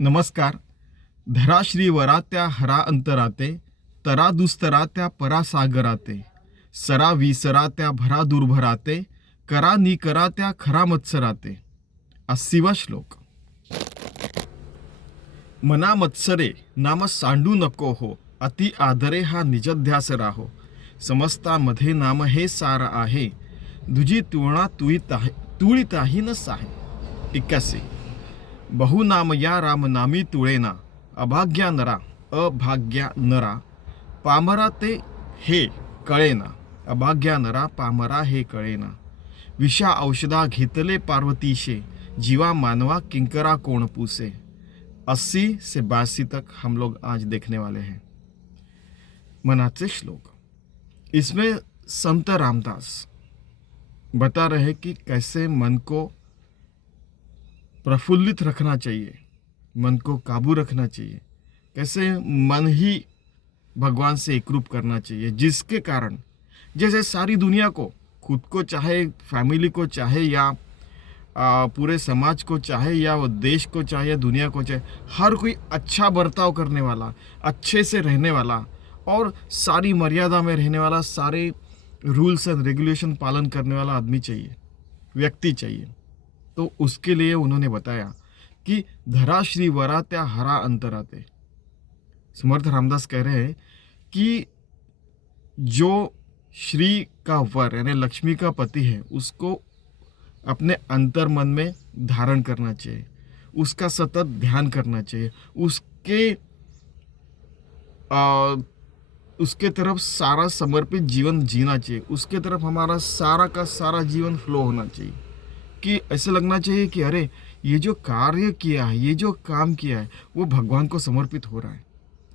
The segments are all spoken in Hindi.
नमस्कार. धराश्री वरात्या हरा अंतराते, तरा दुस्तरात्या परासागराते, सरा विसरात्या भरा दुर्भराते, करा निकरात्या खरा मत्सराते. 80वा श्लोक. मना मत्सरे नाम सांडू नको हो, अति आदरे हा निजध्यास राहो. समस्तामध्ये नाम हे सार आहे, दुजी तुळना तुळीताही न साहे. 81. बहुनाम या राम नामी तुळेना, अभाग्या नरा अभाग्या नरा, पामरा ते हे कळेना, अभाग्या नरा पामरा हे कळेना. विषा औषधा घेतले पार्वतीशे, जीवा मानवा किंकरा कोण पूसे. 80 से 82 तक हम लोग आज देखने वाले हैं मनाचे श्लोक. इसमें संत रामदास बता रहे कि कैसे मन को प्रफुल्लित रखना चाहिए, मन को काबू रखना चाहिए, कैसे मन ही भगवान से एकरूप करना चाहिए, जिसके कारण जैसे सारी दुनिया को, खुद को चाहे, फैमिली को चाहे, या पूरे समाज को चाहे, या वो देश को चाहे, या दुनिया को चाहे, हर कोई अच्छा बर्ताव करने वाला, अच्छे से रहने वाला और सारी मर्यादा में रहने वाला, सारे रूल्स एंड रेगुलेशन पालन करने वाला आदमी चाहिए, व्यक्ति चाहिए. तो उसके लिए उन्होंने बताया कि धराश्री वरात्या हरा अंतराते. समर्थ रामदास कह रहे हैं कि जो श्री का वर यानी लक्ष्मी का पति है, उसको अपने अंतर मन में धारण करना चाहिए, उसका सतत ध्यान करना चाहिए, उसके तरफ सारा समर्पित जीवन जीना चाहिए, उसके तरफ हमारा सारा का सारा जीवन फ्लो होना चाहिए, कि ऐसे लगना चाहिए कि अरे ये जो कार्य किया है, ये जो काम किया है, वो भगवान को समर्पित हो रहा है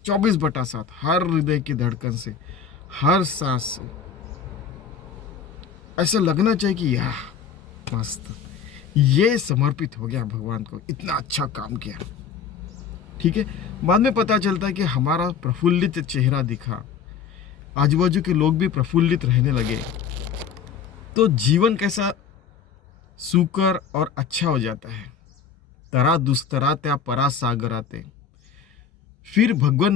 24/7, हर हृदय की धड़कन से, हर सांस से. ऐसा लगना चाहिए कि यार मस्त, ये समर्पित हो गया भगवान को, इतना अच्छा काम किया. ठीक है. बाद में पता चलता है कि हमारा प्रफुल्लित चेहरा दिखा, आजू बाजू के लोग भी प्रफुल्लित रहने लगे, तो जीवन कैसा सुकर और अच्छा हो जाता है. तरा दुस्तरा त्या परा सागराते. फिर भगवान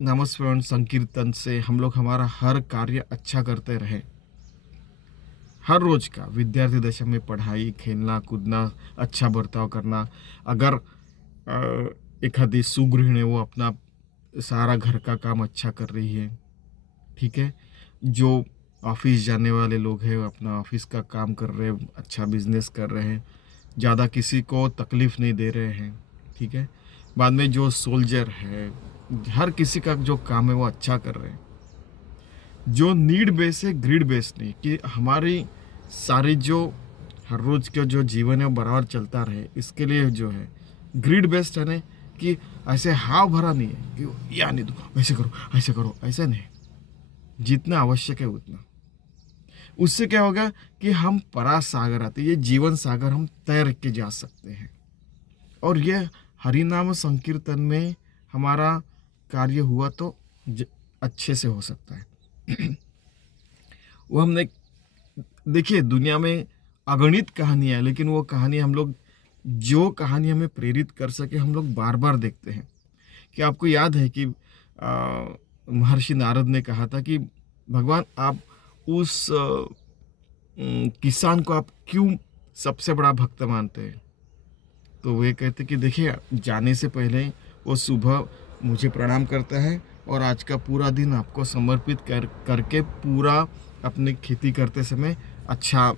नामस्मरण संकीर्तन से हम लोग हमारा हर कार्य अच्छा करते रहे. हर रोज का विद्यार्थी दशा में पढ़ाई, खेलना कूदना, अच्छा बर्ताव करना. अगर एखादी सुगृहिणी, वो अपना सारा घर का काम अच्छा कर रही है, ठीक है. जो ऑफिस जाने वाले लोग हैं, अपना ऑफिस का काम कर रहे हैं, अच्छा बिजनेस कर रहे हैं, ज़्यादा किसी को तकलीफ़ नहीं दे रहे हैं, ठीक है. बाद में जो सोल्जर है, हर किसी का जो काम है वो अच्छा कर रहे हैं. जो नीड बेस है, ग्रीड बेस नहीं, कि हमारी सारी जो हर रोज़ का जो जीवन है वो बराबर चलता रहे, इसके लिए जो है ग्रीड बेस्ड है ना, कि ऐसे हाव भरा नहीं है कि या नहीं दूंगा, ऐसे करो ऐसे करो, ऐसे नहीं. जितना आवश्यक है उतना. उससे क्या होगा कि हम परा सागर आते, ये जीवन सागर हम तैर के जा सकते हैं. और ये हरिनाम संकीर्तन में हमारा कार्य हुआ तो अच्छे से हो सकता है. वो हमने देखिए, दुनिया में अगणित कहानियाँ, लेकिन वो कहानी हम लोग, जो कहानी हमें प्रेरित कर सके, हम लोग बार बार देखते हैं. कि आपको याद है कि महर्षि नारद ने कहा था कि भगवान, आप उस किसान को आप क्यों सबसे बड़ा भक्त मानते हैं. तो वे कहते कि देखिए, जाने से पहले वो सुबह मुझे प्रणाम करता है और आज का पूरा दिन आपको समर्पित करके पूरा अपने खेती करते समय अच्छा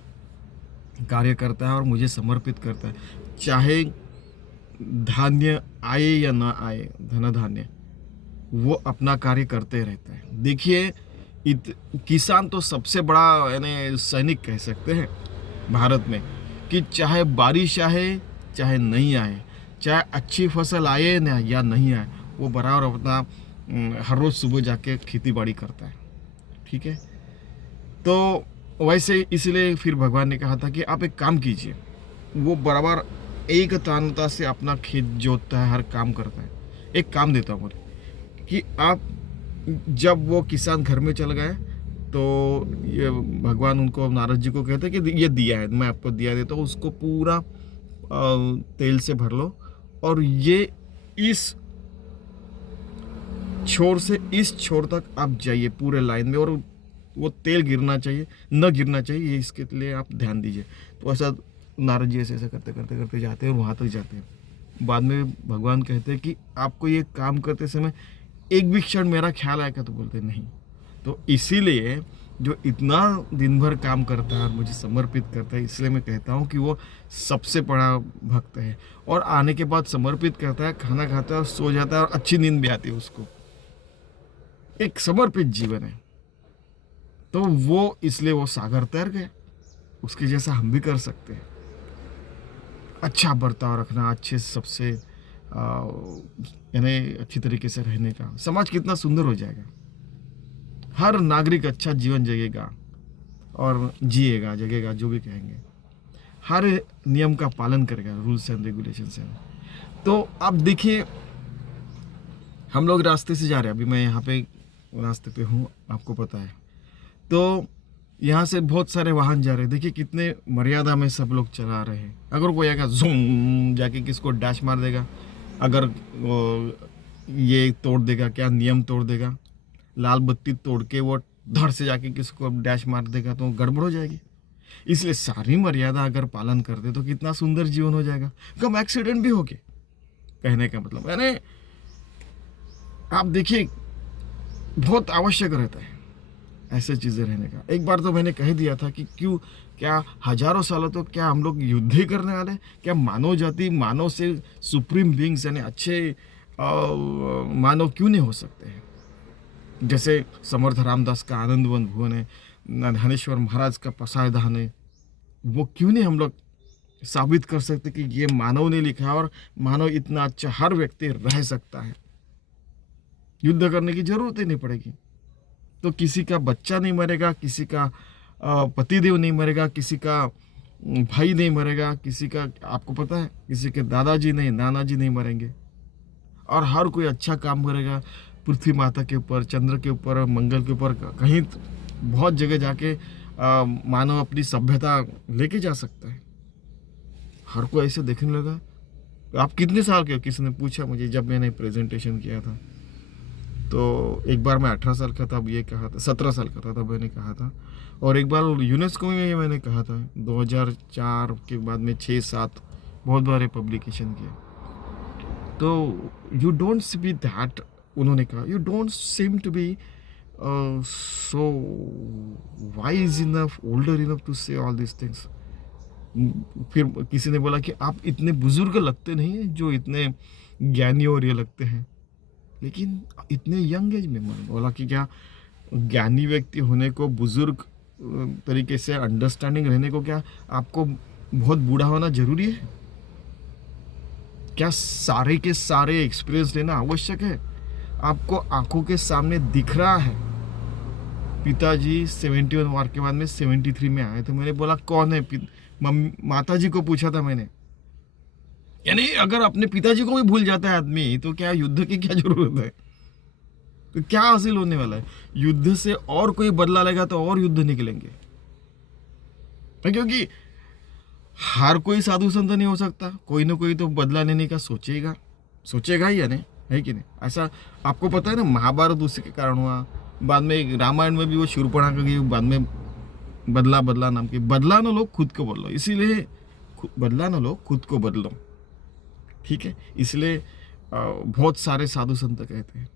कार्य करता है और मुझे समर्पित करता है. चाहे धान्य आए या ना आए, धन धान्य, वो अपना कार्य करते रहता है. देखिए, किसान तो सबसे बड़ा यानी सैनिक कह सकते हैं भारत में, कि चाहे बारिश आए चाहे नहीं आए, चाहे अच्छी फसल आए ना या नहीं आए, वो बराबर अपना हर रोज़ सुबह जाके खेती बाड़ी करता है. ठीक है. तो वैसे इसलिए फिर भगवान ने कहा था कि आप एक काम कीजिए. वो बराबर एक तानता से अपना खेत जोतता है, हर काम करता है. एक काम देता हूँ कि आप, जब वो किसान घर में चल गए, तो ये भगवान उनको, नारद जी को कहते हैं कि ये दिया है, मैं आपको दिया देता हूँ, उसको पूरा तेल से भर लो और ये इस छोर से इस छोर तक आप जाइए पूरे लाइन में, और वो तेल गिरना चाहिए, न गिरना चाहिए, इसके लिए आप ध्यान दीजिए। तो ऐसा नारद जी ऐसा करते करते करते जाते हैं और वहाँ तक जाते हैं। बाद में भगवान कहते हैं कि आपको ये काम करते समय एक भी क्षण मेरा ख्याल आएगा? तो बोलते नहीं। तो इसीलिए जो इतना दिन भर काम करता है और मुझे समर्पित करता है, इसलिए मैं कहता हूँ कि वो सबसे बड़ा भक्त है। और आने के बाद समर्पित करता है, खाना खाता है और सो जाता है, और अच्छी नींद भी आती है उसको। एक समर्पित जीवन है। तो वो इसलिए वो सागर तैर गया। उसके जैसा हम भी कर सकते हैं। अच्छा बर्ताव रखना, अच्छे से सबसे यानी अच्छी तरीके से रहने का, समाज कितना सुंदर हो जाएगा। हर नागरिक अच्छा जीवन जिएगा और जिएगा, जगेगा, जो भी कहेंगे। हर नियम का पालन करेगा, रूल्स एंड रेगुलेशंस हैं। तो अब देखिए, हम लोग रास्ते से जा रहे हैं। अभी मैं यहाँ पे रास्ते पे हूँ, आपको पता है। तो यहाँ से बहुत सारे वाहन जा रहे हैं। देखिए कितने मर्यादा में सब लोग चला रहे हैं। अगर कोई आएगा जूम जाके किसको डैश मार देगा, अगर वो ये तोड़ देगा, क्या नियम तोड़ देगा, लाल बत्ती तोड़ के वो धड़ से जाके किसको डैश मार देगा, तो गड़बड़ हो जाएगी। इसलिए सारी मर्यादा अगर पालन कर दे तो कितना सुंदर जीवन हो जाएगा, कम एक्सीडेंट भी होके। कहने का मतलब यानी आप देखिए, बहुत आवश्यक रहता है ऐसे चीज़ें रहने का। एक बार तो मैंने कह दिया था कि क्या हजारों सालों तो क्या हम लोग युद्ध ही करने वाले? क्या मानव जाति, मानव से सुप्रीम बींग्स यानी अच्छे मानव क्यों नहीं हो सकते हैं? जैसे समर्थ रामदास का आनंदवन भुवन है, धनेश्वर महाराज का पसायदान है, वो क्यों नहीं हम लोग साबित कर सकते कि ये मानव ने लिखा है और मानव इतना अच्छा हर व्यक्ति रह सकता है। युद्ध करने की जरूरत ही नहीं पड़ेगी। तो किसी का बच्चा नहीं मरेगा, किसी का पतिदेव नहीं मरेगा, किसी का भाई नहीं मरेगा, किसी का, आपको पता है, किसी के दादाजी नहीं, नाना जी नहीं मरेंगे। और हर कोई अच्छा काम करेगा पृथ्वी माता के ऊपर, चंद्र के ऊपर, मंगल के ऊपर, कहीं बहुत जगह जाके मानव अपनी सभ्यता लेके जा सकता है। हर कोई ऐसे देखने लगा। आप कितने साल के हो? किसी ने पूछा मुझे जब मैंने प्रेजेंटेशन किया था। तो एक बार मैं 18 साल का था, अब ये कहा था 17 साल का था, तब मैंने कहा था। और एक बार यूनेस्को में मैंने कहा था 2004 के बाद में 6-7 बहुत बार पब्लिकेशन किया। तो यू डोंट बी दैट, उन्होंने कहा, you don't seem to be so wise enough, older enough to say all this things. फिर किसी ने बोला कि आप इतने बुजुर्ग लगते नहीं हैं जो इतने ज्ञानी और ये लगते हैं, लेकिन इतने यंग एज में। मैंने बोला कि क्या ज्ञानी व्यक्ति होने को, बुजुर्ग तरीके से अंडरस्टैंडिंग रहने को, क्या आपको बहुत बूढ़ा होना जरूरी है? क्या सारे के सारे एक्सपीरियंस लेना आवश्यक है? आपको आंखों के सामने दिख रहा है। पिताजी 71 वार के बाद में 73 में आए थे। मैंने बोला कौन है? माता जी को पूछा था मैंने। यानी अगर अपने पिताजी को भी भूल जाता है आदमी, तो क्या युद्ध की क्या जरूरत है? तो क्या हासिल होने वाला है? युद्ध से और कोई बदला लेगा तो और युद्ध निकलेंगे। क्योंकि हर कोई साधु संत नहीं हो सकता, कोई ना कोई तो बदला लेने का सोचेगा ही, या नहीं है कि नहीं? ऐसा आपको पता है ना, महाभारत उसी के कारण हुआ। बाद में रामायण में भी वो शूर्पणखा की बाद में बदला नाम की, बदला ना लो खुद को बदलो। इसीलिए बदला ना लो खुद को बदलो, ठीक है? इसलिए बहुत सारे साधु संत कहते हैं।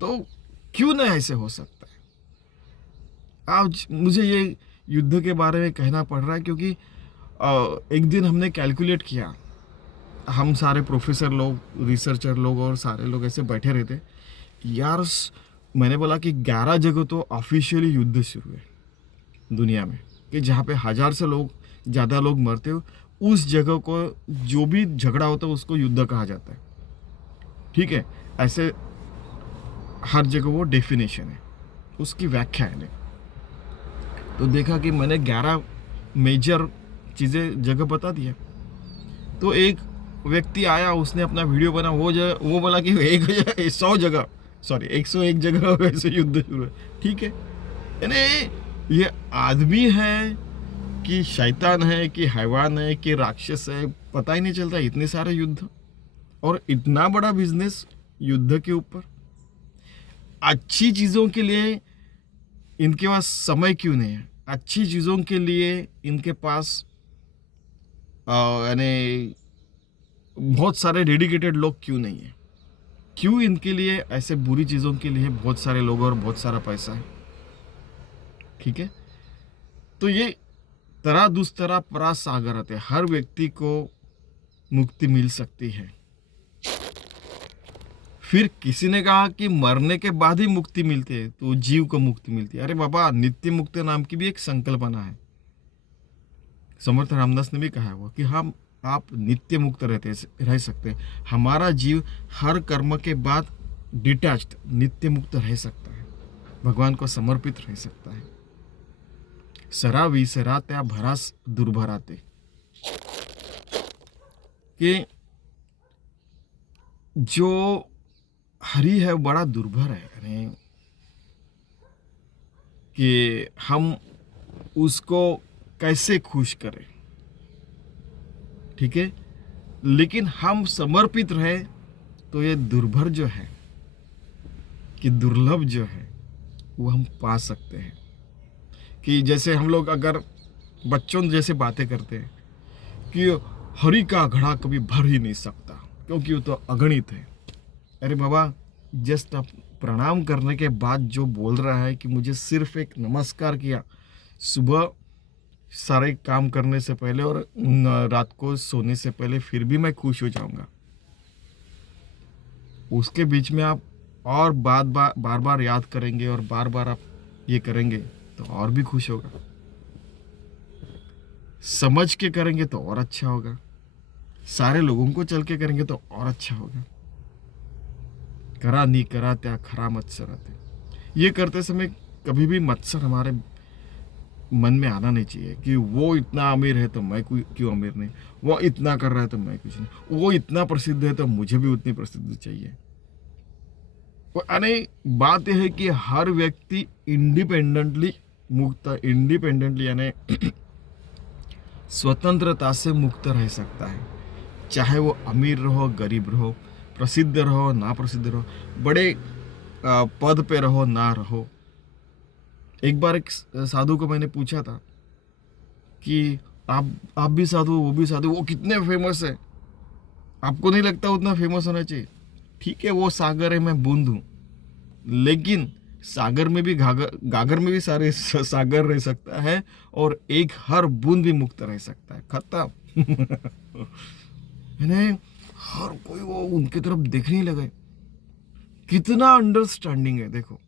तो क्यों ना ऐसे हो सकता है? आज मुझे ये युद्ध के बारे में कहना पड़ रहा है क्योंकि एक दिन हमने कैलकुलेट किया, हम सारे प्रोफेसर लोग, रिसर्चर लोग और सारे लोग ऐसे बैठे रहते यार। मैंने बोला कि 11 जगह तो ऑफिशियली युद्ध शुरू है दुनिया में, कि जहाँ पे 1000 से ज़्यादा लोग मरते हो, उस जगह को जो भी झगड़ा होता है उसको युद्ध कहा जाता है, ठीक है? ऐसे हर जगह वो डेफिनेशन है, उसकी व्याख्या है। तो देखा कि मैंने 11 मेजर चीज़ें जगह बता दिया। तो एक व्यक्ति आया, उसने अपना वीडियो बना, वो बोला कि 101 जगह वैसे युद्ध शुरू है, ठीक है? यानी ये आदमी है कि शैतान है कि हैवान है कि राक्षस है, पता ही नहीं चलता। इतने सारे युद्ध और इतना बड़ा बिजनेस युद्ध के ऊपर। अच्छी चीज़ों के लिए इनके पास समय क्यों नहीं है? अच्छी चीज़ों के लिए इनके पास यानी बहुत सारे डेडिकेटेड लोग क्यों नहीं है? क्यों इनके लिए ऐसे बुरी चीज़ों के लिए बहुत सारे लोग और बहुत सारा पैसा है? ठीक है, तो ये तरह दुस्तरा परा सागर आते, हर व्यक्ति को मुक्ति मिल सकती है। फिर किसी ने कहा कि मरने के बाद ही मुक्ति मिलती है, तो जीव को मुक्ति मिलती है। अरे बाबा, नित्य मुक्ति नाम की भी एक संकल्पना है। समर्थ रामदास ने भी कहा हुआ कि हम आप नित्य मुक्त रह सकते हैं। हमारा जीव हर कर्म के बाद डिटैच्ड नित्य मुक्त रह सकता है, भगवान को समर्पित रह सकता है। सरा विसरा त्या भरास दुर्भराते, कि जो हरि है बड़ा दुर्भर है, यानी कि हम उसको कैसे खुश करें। ठीक है, लेकिन हम समर्पित रहे तो ये दुर्भर जो है कि दुर्लभ जो है वो हम पा सकते हैं। कि जैसे हम लोग अगर बच्चों जैसे बातें करते हैं कि हरि का घड़ा कभी भर ही नहीं सकता क्योंकि वो तो अगणित है। अरे बाबा, जस्ट आप प्रणाम करने के बाद जो बोल रहा है कि मुझे सिर्फ एक नमस्कार किया सुबह सारे काम करने से पहले और रात को सोने से पहले, फिर भी मैं खुश हो जाऊंगा। उसके बीच में आप और बार बार याद करेंगे और बार बार आप ये करेंगे तो और भी खुश होगा। समझ के करेंगे तो और अच्छा होगा। सारे लोगों को चल के करेंगे तो और अच्छा होगा। करा नहीं करा त्या खरा मत्सर आते। ये करते समय कभी भी मत्सर हमारे मन में आना नहीं चाहिए कि वो इतना अमीर है तो मैं क्यों अमीर नहीं, वो इतना कर रहा है तो मैं कुछ नहीं, वो इतना प्रसिद्ध है तो मुझे भी उतनी प्रसिद्धि चाहिए। यानी बात यह है कि हर व्यक्ति इंडिपेंडेंटली मुक्त, इंडिपेंडेंटली यानी स्वतंत्रता से मुक्त रह सकता है। चाहे वो अमीर रहो, गरीब रहो, प्रसिद्ध रहो, ना प्रसिद्ध रहो, बड़े पद पे रहो, ना रहो। एक बार एक साधु को मैंने पूछा था कि आप भी साधु, वो भी साधु, वो कितने फेमस है, आपको नहीं लगता उतना फेमस होना चाहिए? ठीक है, वो सागर है, मैं बूंद हूँ, लेकिन सागर में भी गागर में भी सारे सागर रह सकता है और एक हर बूंद भी मुक्त रह सकता है। खत्म। हर कोई वो उनकी तरफ देखने लगे। कितना अंडरस्टैंडिंग है देखो।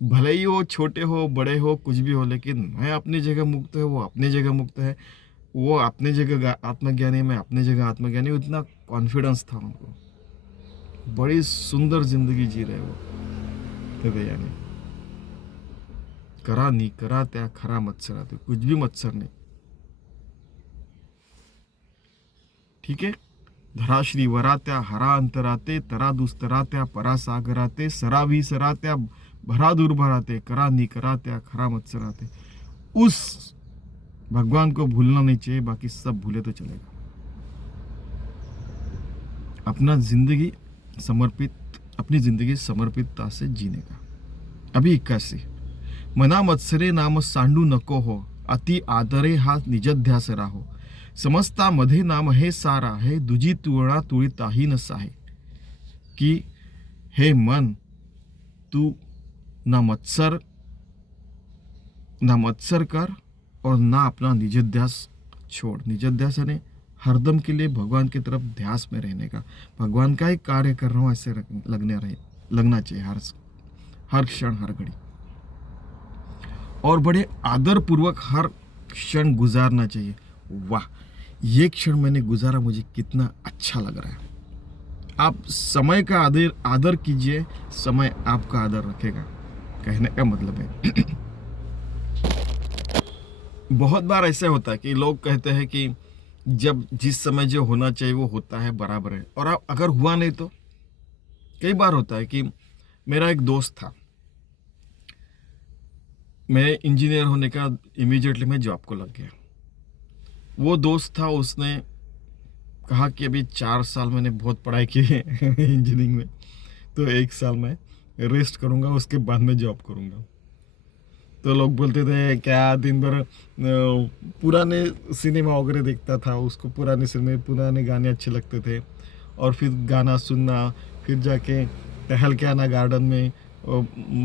भले ही वो छोटे हो, बड़े हो, कुछ भी हो, लेकिन मैं अपनी जगह मुक्त है, वो अपनी जगह मुक्त है, वो अपनी जगह आत्मज्ञानी, मैं अपनी जगह आत्मज्ञानी। इतना कॉन्फिडेंस था उनको। बड़ी सुंदर जिंदगी जी रहे वो यानी। करा नहीं करा त्या खरा मत्सर आते, कुछ भी मत्सर नहीं। ठीक है, धरा श्री वरात्या हरा अंतराते, तरा दुस्तरात्या परा सागराते, सरा भी सरात्या भरा दुर्भराते, करा नहीं करा त्या खरा मत्सर आते। उस भगवान को भूलना नहीं चाहिए, बाकी सब भूले तो चलेगा। अपनी जिंदगी समर्पितता से जीने का। अभी 81 मना मत्सरे नाम सांडू नको हो, अति आदरे हा निजध्यास राहो, समजता मध्ये नाम हे सारा है, दुजी तुळणा तुळीताही नसा है। कि हे मन, तू ना मत्सर कर और ना अपना निजध्यास छोड़। निजध्यास यानी हरदम के लिए भगवान की तरफ ध्यास में रहने का। भगवान का ही कार्य कर रहा हूँ ऐसे लगना चाहिए हर क्षण, हर घड़ी। और बड़े आदर पूर्वक हर क्षण गुजारना चाहिए। वाह, ये क्षण मैंने गुजारा, मुझे कितना अच्छा लग रहा है। आप समय का आदर कीजिए, समय आपका आदर रखेगा, कहने का मतलब है। बहुत बार ऐसा होता है कि लोग कहते हैं कि जब जिस समय जो होना चाहिए वो होता है, बराबर है, और आप अगर हुआ नहीं तो। कई बार होता है कि मेरा एक दोस्त था, मैं इंजीनियर होने का इमीडिएटली मैं जॉब को लग गया। वो दोस्त था, उसने कहा कि अभी 4 साल मैंने बहुत पढ़ाई की है इंजीनियरिंग में, तो 1 साल मैं रेस्ट करूँगा, उसके बाद मैं जॉब करूँगा। तो लोग बोलते थे क्या दिन भर पुराने सिनेमा वगैरह देखता था, उसको पुराने सिनेमे पुराने गाने अच्छे लगते थे, और फिर गाना सुनना, फिर जाके टहल के आना गार्डन में,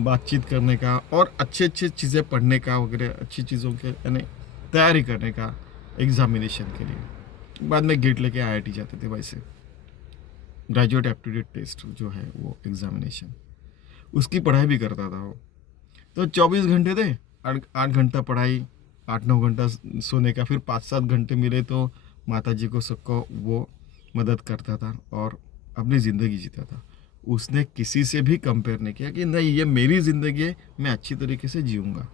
बातचीत करने का और अच्छे अच्छे चीज़ें पढ़ने का वगैरह, अच्छी चीज़ों के यानी तैयारी करने का एग्जामिनेशन के लिए। बाद में गेट लेके आईआईटी जाते थे, वैसे ग्रेजुएट एप्टीट्यूड टेस्ट जो है वो एग्जामिनेशन, उसकी पढ़ाई भी करता था वो। तो 24 घंटे थे, 8 घंटा पढ़ाई, 8-9 घंटा सोने का, फिर 5-7 घंटे मिले तो माता जी को सबको वो मदद करता था और अपनी ज़िंदगी जीता था। उसने किसी से भी कंपेयर नहीं किया कि नहीं ये मेरी ज़िंदगी है, मैं अच्छी तरीके से जीऊँगा।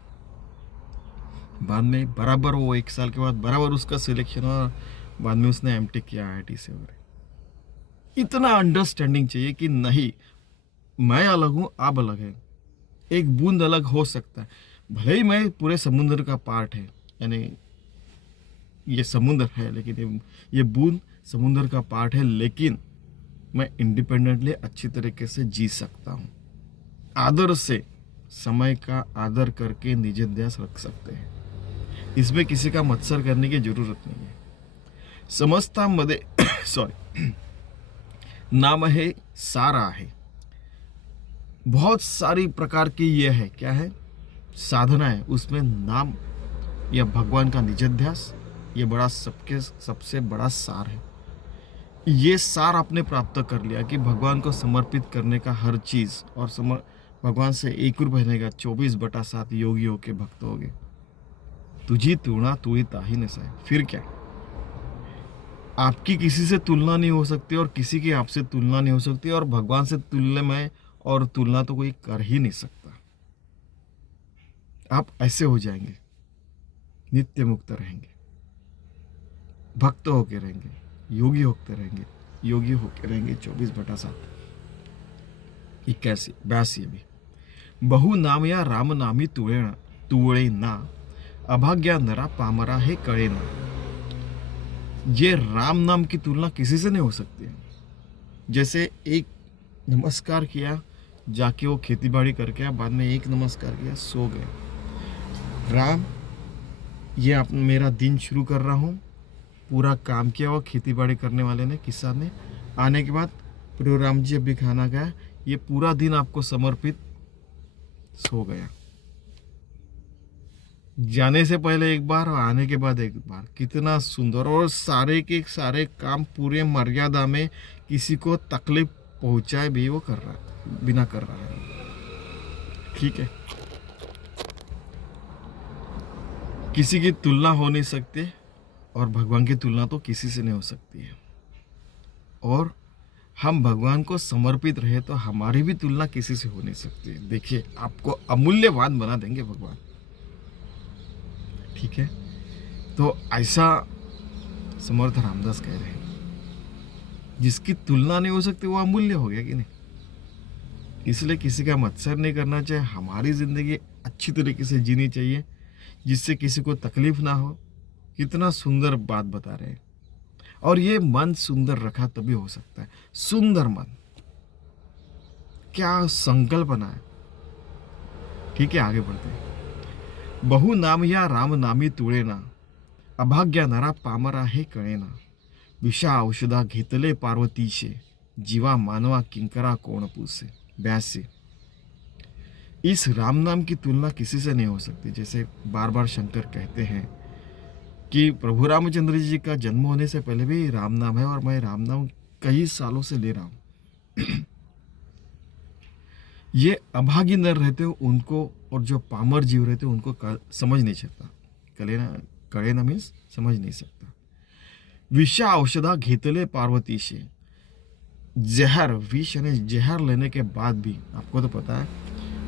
बाद में बराबर वो 1 साल के बाद बराबर उसका सिलेक्शन हुआ, बाद में उसने एमटेक किया आईआईटी से वगैरह। इतना अंडरस्टैंडिंग चाहिए कि नहीं मैं अलग हूँ, आप अलग है, एक बूंद अलग हो सकता है, भले ही मैं पूरे समुद्र का पार्ट है, यानी ये समुद्र है लेकिन ये बूंद समुद्र का पार्ट है, लेकिन मैं इंडिपेंडेंटली अच्छी तरीके से जी सकता हूँ। आदर से समय का आदर करके निज ध्यास रख सकते हैं, इसमें किसी का मत्सर करने की जरूरत नहीं है। समस्तामध्ये सॉरी नाम है सारा है, बहुत सारी प्रकार की ये है, क्या है, साधना है, उसमें नाम या भगवान का निजध्यास ये बड़ा सबसे बड़ा सार है। ये सार आपने प्राप्त कर लिया कि भगवान को समर्पित करने का हर चीज़, और भगवान से एक रूप रहने का 24/7 योगी हो के भक्त हो गए। तुझी तुलना तू ही ताही न सहे, फिर क्या, आपकी किसी से तुलना नहीं हो सकती और किसी की आपसे तुलना नहीं हो सकती, और भगवान से तुलना में और तुलना तो कोई कर ही नहीं सकता। आप ऐसे हो जाएंगे, नित्य मुक्त रहेंगे, भक्त होके रहेंगे, योगी होते रहेंगे, योगी होके रहेंगे 24/7। 81-82 अभी बहु नाम या राम नामी तुळे ना, अभाग्या नरा पामरा है कळे ना। ये राम नाम की तुलना किसी से नहीं हो सकती है। जैसे एक नमस्कार किया, जाके वो खेती बाड़ी करके आया, बाद में एक नमस्कार किया, सो गए। राम, ये आप मेरा दिन शुरू कर रहा हूँ, पूरा काम किया हुआ खेती बाड़ी करने वाले ने, किसान ने, आने के बाद प्रभु राम जी अभी खाना खाया, ये पूरा दिन आपको समर्पित, सो गया। जाने से पहले एक बार और आने के बाद एक बार, कितना सुंदर, और सारे के सारे काम पूरे मर्यादा में, किसी को तकलीफ पहुंचाए भी वो कर रहा है, बिना कर रहा है। ठीक है, किसी की तुलना हो नहीं सकती, और भगवान की तुलना तो किसी से नहीं हो सकती है। और हम भगवान को समर्पित रहे तो हमारी भी तुलना किसी से हो नहीं सकती। देखिए, आपको अमूल्यवान बना देंगे भगवान। ठीक है, तो ऐसा समर्थ रामदास कह रहे हैं, जिसकी तुलना नहीं हो सकती वो अमूल्य हो गया कि नहीं। इसलिए किसी का मत्सर नहीं करना चाहिए, हमारी जिंदगी अच्छी तरीके से जीनी चाहिए, जिससे किसी को तकलीफ ना हो। कितना सुंदर बात बता रहे हैं, और ये मन सुंदर रखा तभी हो सकता है। सुंदर मन, क्या संकल्पना है। ठीक है, आगे बढ़ते हैं। बहु नाम या राम नामी तुळेना, अभाग्या नरा पामरा हे कळेना। विषा औषधा घेतले पार्वतीशे, जीवा मानवा किंकरा कोण पूसे। 82 इस राम नाम की तुलना किसी से नहीं हो सकती। जैसे बार बार शंकर कहते हैं कि प्रभु रामचंद्र जी का जन्म होने से पहले भी राम नाम है, और मैं राम नाम कई सालों से ले रहा हूँ। ये अभागी नर रहते हो उनको, और जो पामर जीव रहते हो उनको समझ नहीं सकता। कळे ना मीन्स समझ नहीं सकता। विषा औषधा घेतले पार्वतीशे, जहर, विष यानी जहर लेने के बाद भी, आपको तो पता है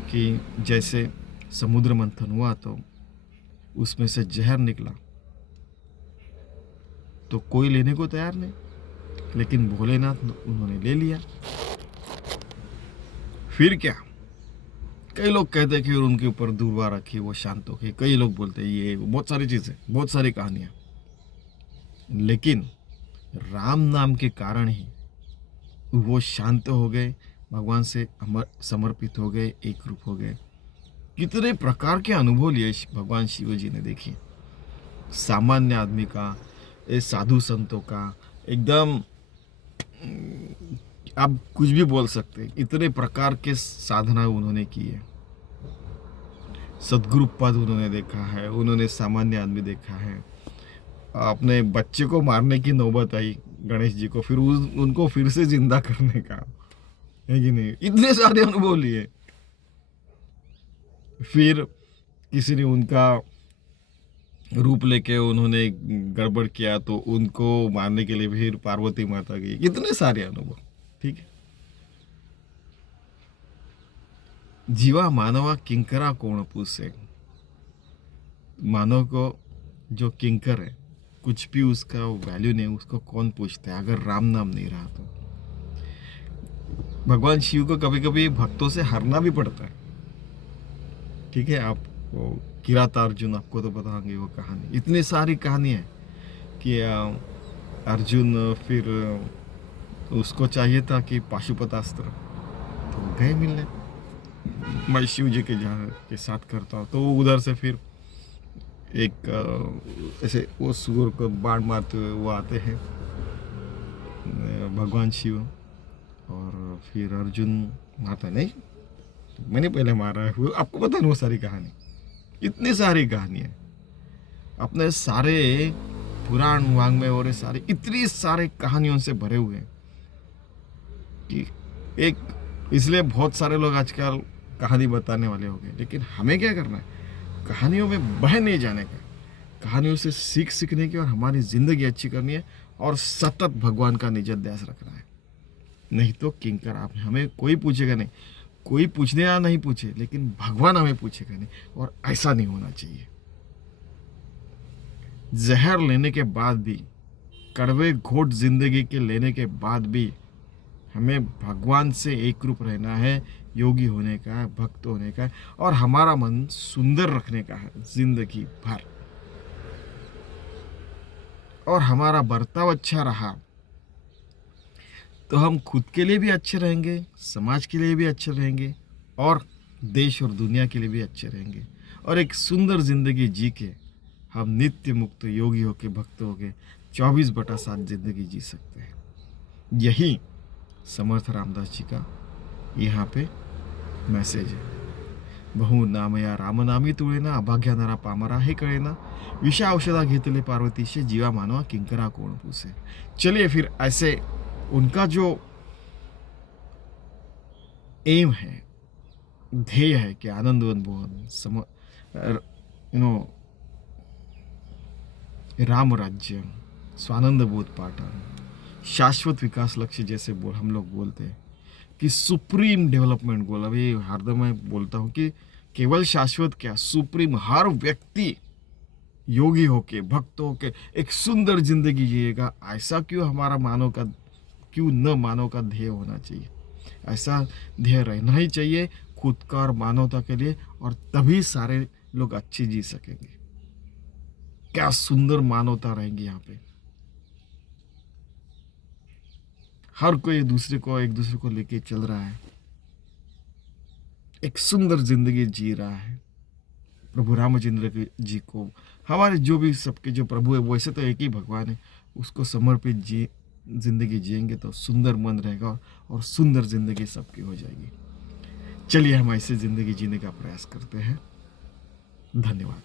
कि जैसे समुद्र मंथन हुआ तो उसमें से जहर निकला, तो कोई लेने को तैयार नहीं, लेकिन भोलेनाथ उन्होंने ले लिया। फिर क्या, कई लोग कहते हैं कि उनके ऊपर दुर्वा रखी, वो शांत हो गए। कई लोग बोलते हैं ये बहुत सारी चीज़ें, बहुत सारी कहानियाँ। लेकिन राम नाम के कारण ही वो शांत हो गए, भगवान से समर्पित हो गए, एक रूप हो गए। कितने प्रकार के अनुभव लिए भगवान शिव जी ने, देखिए। सामान्य आदमी का, साधु संतों का, एकदम आप कुछ भी बोल सकते हैं, इतने प्रकार के साधना उन्होंने की है। सदगुरु पद उन्होंने देखा है, उन्होंने सामान्य आदमी देखा है। अपने बच्चे को मारने की नौबत आई गणेश जी को, फिर उनको फिर से जिंदा करने का, है कि नहीं? इतने सारे अनुभव लिए। फिर किसी ने उनका रूप लेके उन्होंने गड़बड़ किया तो उनको मारने के लिए फिर पार्वती माता गई। इतने सारे अनुभव, ठीक है। जीवा मानवा किंकरा कोण पूछे, मानव को जो किंकर है, कुछ भी उसका वैल्यू नहीं, उसको कौन पूछता है अगर राम नाम नहीं रहा तो। भगवान शिव को कभी कभी भक्तों से हारना भी पड़ता है, ठीक है। आप वो किरात अर्जुन, आपको तो पता होंगे वो कहानी। इतनी सारी कहानी है कि अर्जुन फिर उसको चाहिए था कि पाशुपतास्त्र, तो गए मिलने, मैं शिव जी के जहाँ के साथ करता हूँ। तो उधर से फिर एक ऐसे वो सुअर को बाण मारते हुए वो आते हैं भगवान शिव, और फिर अर्जुन मारता नहीं, मैंने पहले मारा है। आपको पता है वो सारी कहानी, इतनी सारी कहानी है अपने सारे पुराण वांग में, और सारे इतनी सारे कहानियों से भरे हुए हैं कि एक, इसलिए बहुत सारे लोग आजकल कहानी बताने वाले हो गए। लेकिन हमें क्या करना है, कहानियों में बह नहीं जाने का, कहानियों से सीखने की और हमारी ज़िंदगी अच्छी करनी है, और सतत भगवान का निज ध्यास रखना है। नहीं तो किंकर आप, हमें कोई पूछेगा नहीं, कोई पूछने या नहीं पूछे, लेकिन भगवान हमें पूछेगा नहीं, और ऐसा नहीं होना चाहिए। जहर लेने के बाद भी, कड़वे घोट जिंदगी के लेने के बाद भी हमें भगवान से एक रूप रहना है, योगी होने का है, भक्त होने का है, और हमारा मन सुंदर रखने का है जिंदगी भर। और हमारा बर्ताव अच्छा रहा तो हम खुद के लिए भी अच्छे रहेंगे, समाज के लिए भी अच्छे रहेंगे, और देश और दुनिया के लिए भी अच्छे रहेंगे। और एक सुंदर जिंदगी जी के हम नित्य मुक्त योगी होके, भक्त होके 24/7 जिंदगी जी सकते हैं। यही समर्थ रामदास जी का यहाँ पे मैसेज है। बहु नामया रामनामी तुळेना, अभाग्या नरा पामरा हे कळेना, विषा औषधा घेतले पार्वतीशे, जीवा मानवा किंकरा कोण पूसे। चलिए फिर ऐसे उनका जो एम है, ध्येय है कि आनंदवन बोहन राम राज्य, स्वानंद बोध पाठन, शाश्वत विकास लक्ष्य, जैसे हम लोग बोलते हैं कि सुप्रीम डेवलपमेंट गोल। अभी हरदम मैं बोलता हूँ कि केवल शाश्वत क्या, सुप्रीम, हर व्यक्ति योगी होके, भक्त होके एक सुंदर जिंदगी जिएगा। ऐसा क्यों हमारा मानव का, क्यों न मानव का ध्येय होना चाहिए, ऐसा ध्येय रहना ही चाहिए खुद का और मानवता के लिए, और तभी सारे लोग अच्छे जी सकेंगे। क्या सुंदर मानवता रहेगी यहाँ पे, हर कोई एक दूसरे को लेके चल रहा है, एक सुंदर जिंदगी जी रहा है। प्रभु रामचंद्र जी को, हमारे जो भी सबके जो प्रभु है, वैसे तो एक ही भगवान है, उसको समर्पित जिंदगी जिएंगे तो सुंदर मन रहेगा, और सुंदर जिंदगी सबकी हो जाएगी। चलिए हम ऐसे जिंदगी जीने का प्रयास करते हैं। धन्यवाद।